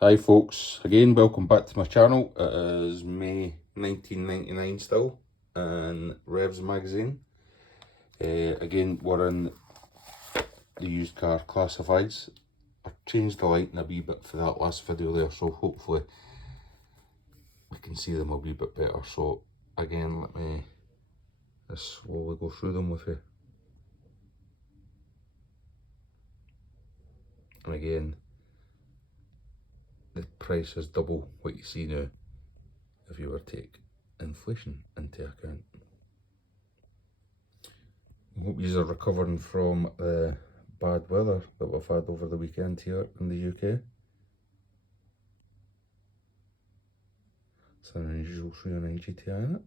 Hi folks, again welcome back to my channel. It is May 1999 still, and Revs magazine. Again we're in the used car classifieds. I changed the lighting a wee bit for that last video there, so hopefully we can see them a wee bit better. So again, let me just slowly go through them with you. And again, the price is double what you see now if you were to take inflation into account. I hope you are recovering from the bad weather that we've had over the weekend here in the UK. It's an unusual 309 GTI in it.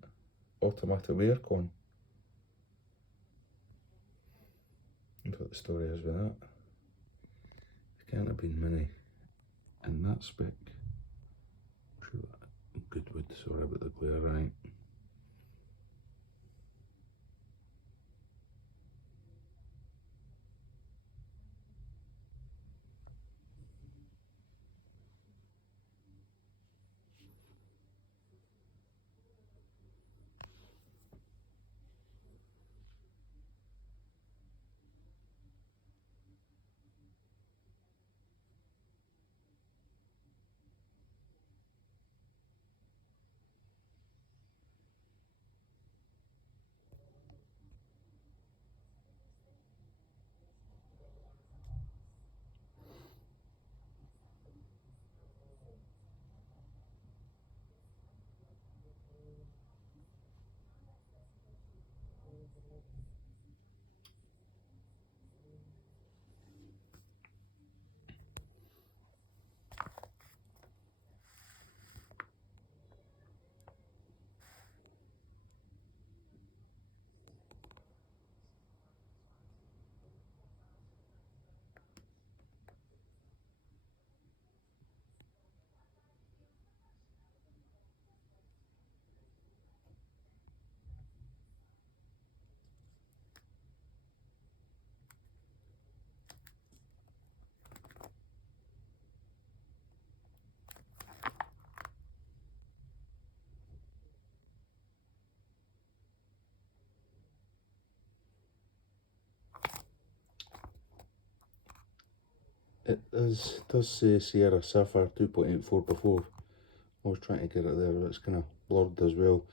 Automatic aircon. That's what the story is with that. There can't have been many in that spec. Sure, good wood, sorry about the glare, right? Does say Sierra Sapphire 2.8 4x4. I was trying to get it there, but it's kind of blurred as well.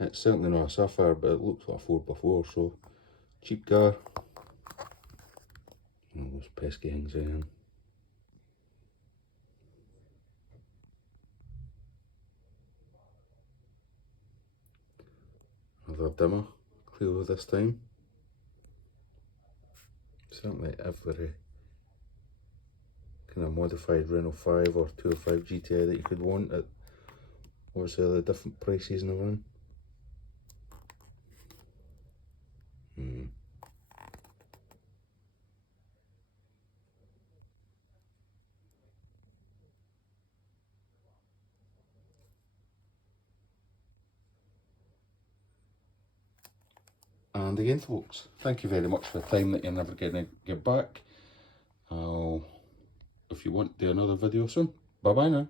It's certainly not a Sapphire, but it looks like a 4x4, so cheap car. All those pesky things in. Another dimmer, Clio this time. Certainly every kind of modified Renault 5 or 205 GTI that you could want at obviously the different prices and everything. And again folks, thank you very much for the time that you're never going to get back. If you want to do another video soon. Bye bye now.